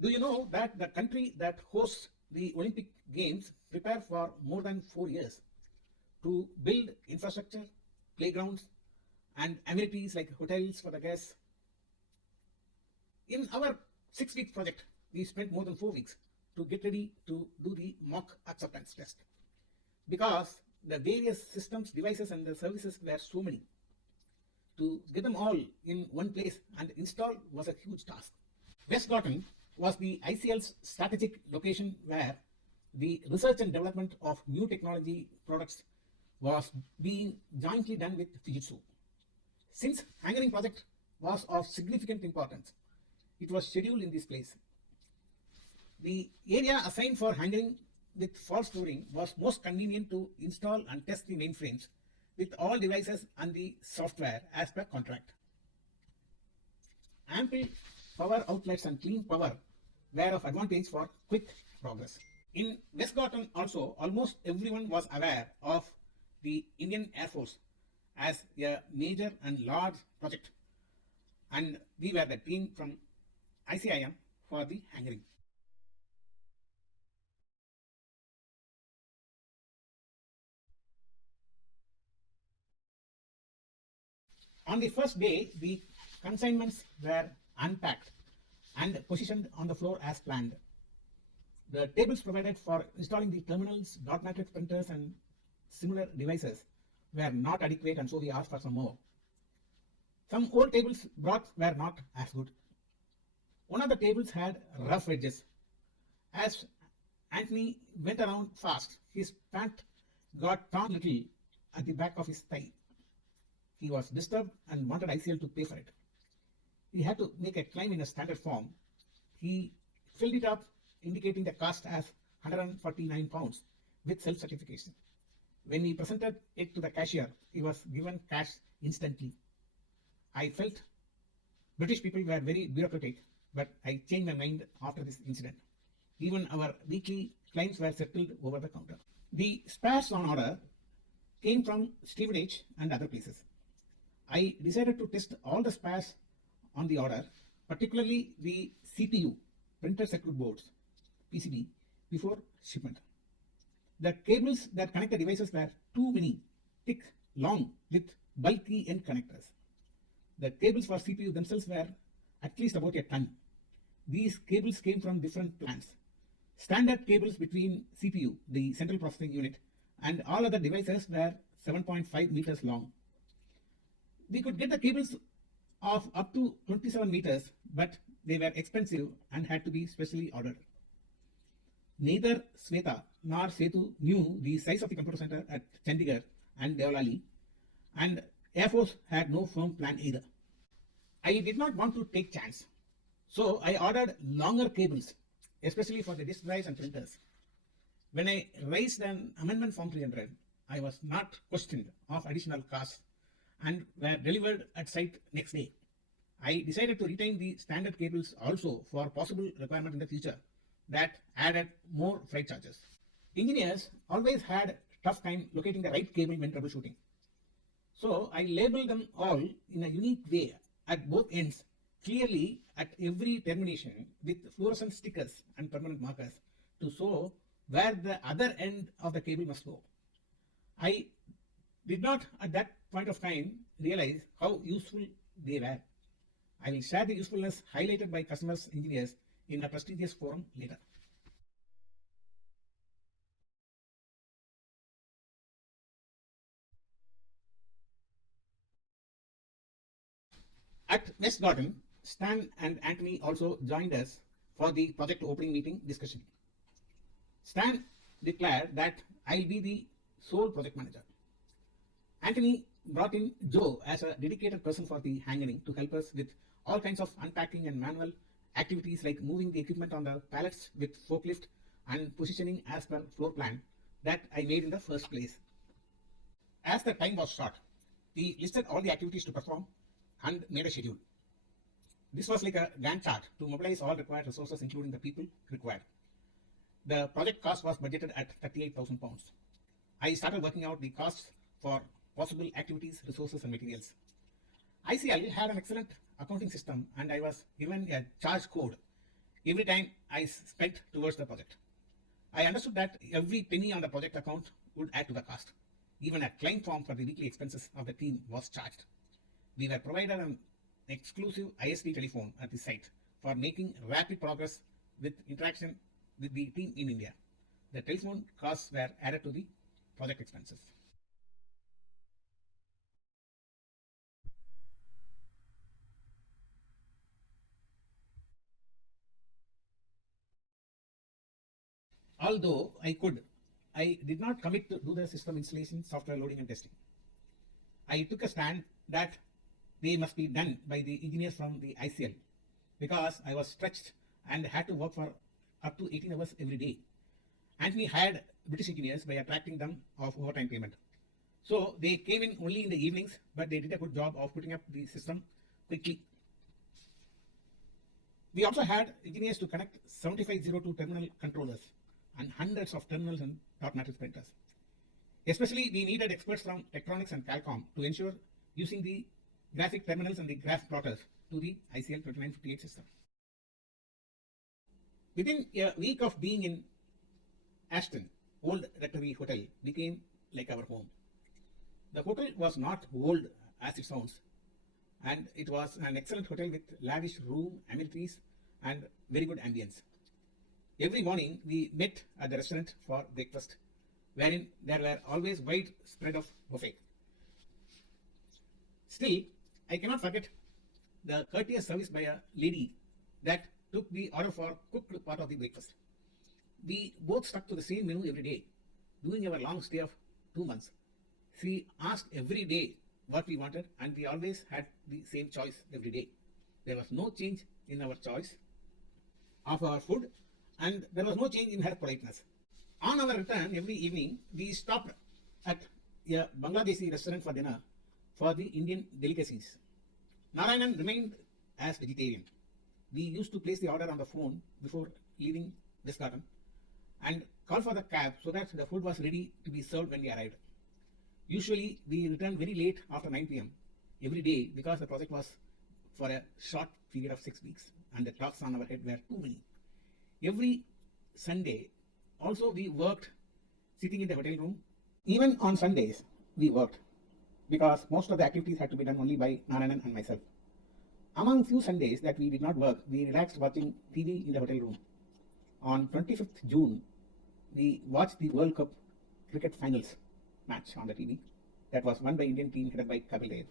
Do you know that the country that hosts the Olympic Games prepare for more than 4 years to build infrastructure, playgrounds, and amenities like hotels for the guests? In our 6 week project, we spent more than 4 weeks to get ready to do the mock acceptance test because the various systems, devices, and the services were so many. To get them all in one place and install was a huge task. West Gorton was the ICL's strategic location where the research and development of new technology products was being jointly done with Fujitsu. Since Hangaring project was of significant importance, it was scheduled in this place. The area assigned for Hangaring with false flooring was most convenient to install and test the mainframes with all devices and the software as per contract. Ample power outlets and clean power were of advantage for quick progress. In West Gorton also, almost everyone was aware of the Indian Air Force as a major and large project, and we were the team from ICIM for the Hangaring. On the first day, the consignments were unpacked and positioned on the floor as planned. The tables provided for installing the terminals, dot matrix printers, and similar devices were not adequate, and so we asked for some more. Some old tables brought were not as good. One of the tables had rough edges. As Anthony went around fast, his pant got torn little at the back of his thigh. He was disturbed and wanted ICL to pay for it. He had to make a claim in a standard form. He filled it up, indicating the cost as £149 with self-certification. When he presented it to the cashier, he was given cash instantly. I felt British people were very bureaucratic, but I changed my mind after this incident. Even our weekly claims were settled over the counter. The spares on order came from Stevenage and other places. I decided to test all the spares on the order, particularly the CPU, printed circuit boards, PCB, before shipment. The cables that connect the devices were too many, thick, long, with bulky end connectors. The cables for CPU themselves were at least about a ton. These cables came from different plants. Standard cables between CPU, the central processing unit, and all other devices were 7.5 meters long. We could get the cables of up to 27 meters, but they were expensive and had to be specially ordered. Neither Sweta nor Setu knew the size of the computer center at Chandigarh and Deolali, and Air Force had no firm plan either. I did not want to take chance, so I ordered longer cables, especially for the disk drives and printers. When I raised an amendment form 300, I was not questioned of additional costs and were delivered at site next day. I decided to retain the standard cables also for possible requirement in the future that added more freight charges. Engineers always had tough time locating the right cable when troubleshooting. So I labeled them all in a unique way at both ends, clearly at every termination with fluorescent stickers and permanent markers to show where the other end of the cable must go. I did not at that point of time realize how useful they were. I will share the usefulness highlighted by customers' engineers in a prestigious forum later. At West Gorton, Stan and Anthony also joined us for the project opening meeting discussion. Stan declared that I'll be the sole project manager. Anthony brought in Joe as a dedicated person for the Hangaring to help us with all kinds of unpacking and manual activities like moving the equipment on the pallets with forklift and positioning as per floor plan that I made in the first place. As the time was short, we listed all the activities to perform and made a schedule. This was like a Gantt chart to mobilize all required resources, including the people required. The project cost was budgeted at £38,000. I started working out the costs for possible activities, resources, and materials. ICL had an excellent accounting system, and I was given a charge code every time I spent towards the project. I understood that every penny on the project account would add to the cost. Even a claim form for the weekly expenses of the team was charged. We were provided an exclusive ISD telephone at the site for making rapid progress with interaction with the team in India. The telephone costs were added to the project expenses. Although I did not commit to do the system installation, software loading and testing. I took a stand that they must be done by the engineers from the ICL because I was stretched and had to work for up to 18 hours every day. And we hired British engineers by attracting them of overtime payment. So they came in only in the evenings, but they did a good job of putting up the system quickly. We also had engineers to connect 7502 terminal controllers and hundreds of terminals and dot matrix printers. Especially, we needed experts from Electronics and Qualcomm to ensure using the graphic terminals and the graph plotters to the ICL 2958 system. Within a week of being in Ashton, Old Rectory Hotel became like our home. The hotel was not old as it sounds, and it was an excellent hotel with lavish room amenities and very good ambience. Every morning we met at the restaurant for breakfast, wherein there were always wide spread of buffet. Still, I cannot forget the courteous service by a lady that took the order for cooked part of the breakfast. We both stuck to the same menu every day, doing our long stay of 2 months. She asked every day what we wanted, and we always had the same choice every day. There was no change in our choice of our food, and there was no change in her politeness. On our return every evening, we stopped at a Bangladeshi restaurant for dinner for the Indian delicacies. Narayanan remained as vegetarian. We used to place the order on the phone before leaving Gorton and call for the cab so that the food was ready to be served when we arrived. Usually, we returned very late after 9 p.m. every day because the project was for a short period of 6 weeks and the clocks on our head were too many. Every Sunday, also we worked sitting in the hotel room. Even on Sundays, we worked because most of the activities had to be done only by Narayanan and myself. Among few Sundays that we did not work, we relaxed watching TV in the hotel room. On 25th June, we watched the World Cup cricket finals match on the TV that was won by Indian team headed by Kapil Dev.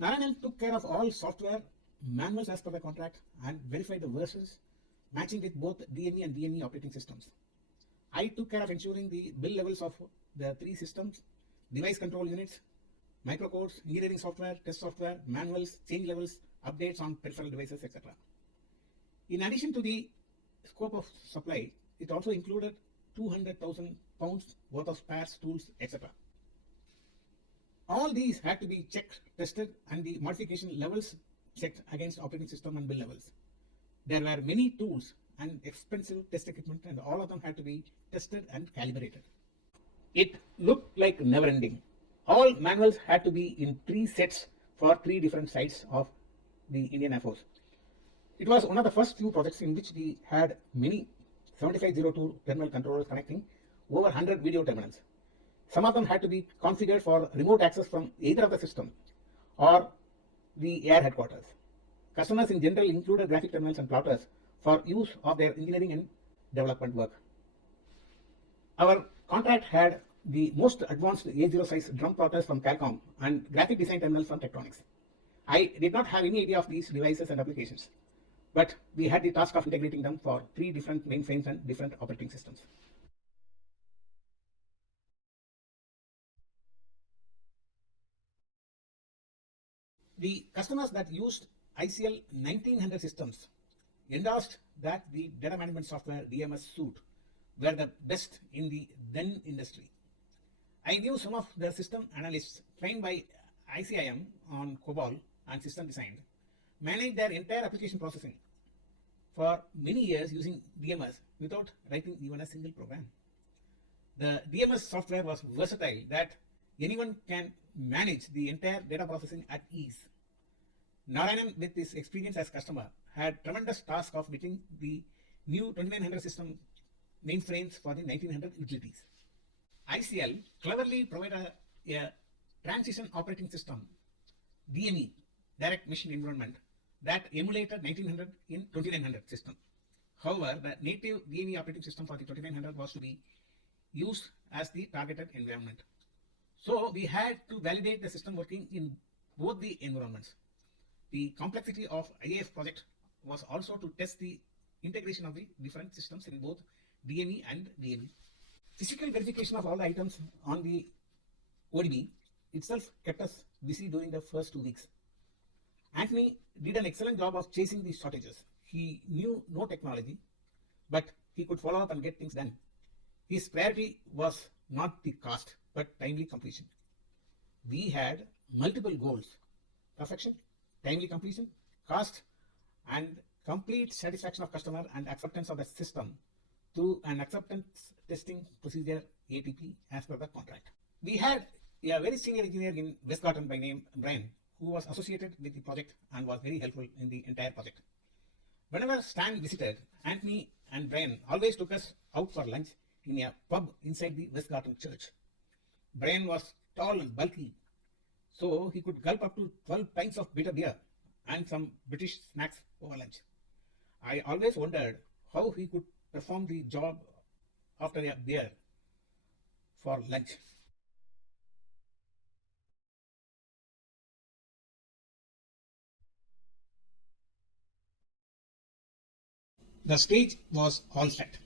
Narayanan took care of all software, manuals as per the contract, and verified the versions matching with both DME and DME operating systems. I took care of ensuring the build levels of the 3 systems, device control units, microcodes, engineering software, test software, manuals, change levels, updates on peripheral devices, etc. In addition to the scope of supply, it also included 200,000 pounds worth of spares, tools, etc. All these had to be checked, tested, and the modification levels checked against operating system and build levels. There were many tools and expensive test equipment, and all of them had to be tested and calibrated. It looked like never ending. All manuals had to be in 3 sets for 3 different sides of the Indian Air Force. It was one of the first few projects in which we had many 7502 terminal controllers connecting over 100 video terminals. Some of them had to be configured for remote access from either of the system or the air headquarters. Customers in general included graphic terminals and plotters for use of their engineering and development work. Our contract had the most advanced A0 size drum plotters from Qualcomm and graphic design terminals from Electronics. I did not have any idea of these devices and applications, but we had the task of integrating them for 3 different mainframes and different operating systems. The customers that used ICL 1900 systems endorsed that the data management software DMS suite were the best in the then industry. I knew some of the system analysts trained by ICIM on COBOL and system design managed their entire application processing for many years using DMS without writing even a single program. The DMS software was versatile that anyone can manage the entire data processing at ease. Narayanan, with his experience as customer, had tremendous task of getting the new 2900 system mainframes for the 1900 utilities. ICL cleverly provided a transition operating system, DME, direct machine environment, that emulated 1900 in 2900 system. However, the native DME operating system for the 2900 was to be used as the targeted environment. So we had to validate the system working in both the environments. The complexity of IAF project was also to test the integration of the different systems in both DME and DME. Physical verification of all the items on the ODB itself kept us busy during the first 2 weeks. Anthony did an excellent job of chasing these shortages. He knew no technology, but he could follow up and get things done. His priority was not the cost, but timely completion. We had multiple goals: perfection, timely completion, cost, and complete satisfaction of customer and acceptance of the system through an acceptance testing procedure, ATP, as per the contract. We had a very senior engineer in West Gorton by name Brian, who was associated with the project and was very helpful in the entire project. Whenever Stan visited, Anthony and Brian always took us out for lunch in a pub inside the West Gorton church. Brian was tall and bulky, so he could gulp up to 12 pints of bitter beer and some British snacks over lunch. I always wondered how he could perform the job after a beer for lunch. The stage was all set.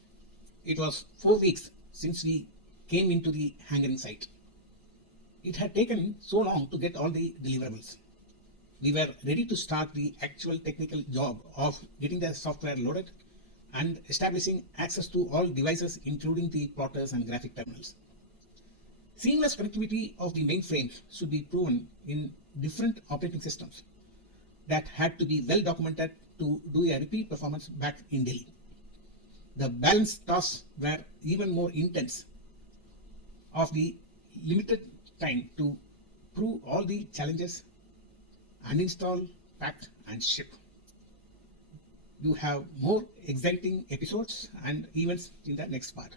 It was 4 weeks since we came into the Hangaring site. It had taken so long to get all the deliverables. We were ready to start the actual technical job of getting the software loaded and establishing access to all devices, including the plotters and graphic terminals. Seamless connectivity of the mainframes should be proven in different operating systems that had to be well documented to do a repeat performance back in Delhi. The balance tasks were even more intense of the limited time to prove all the challenges, uninstall, pack and ship. You have more exciting episodes and events in the next part.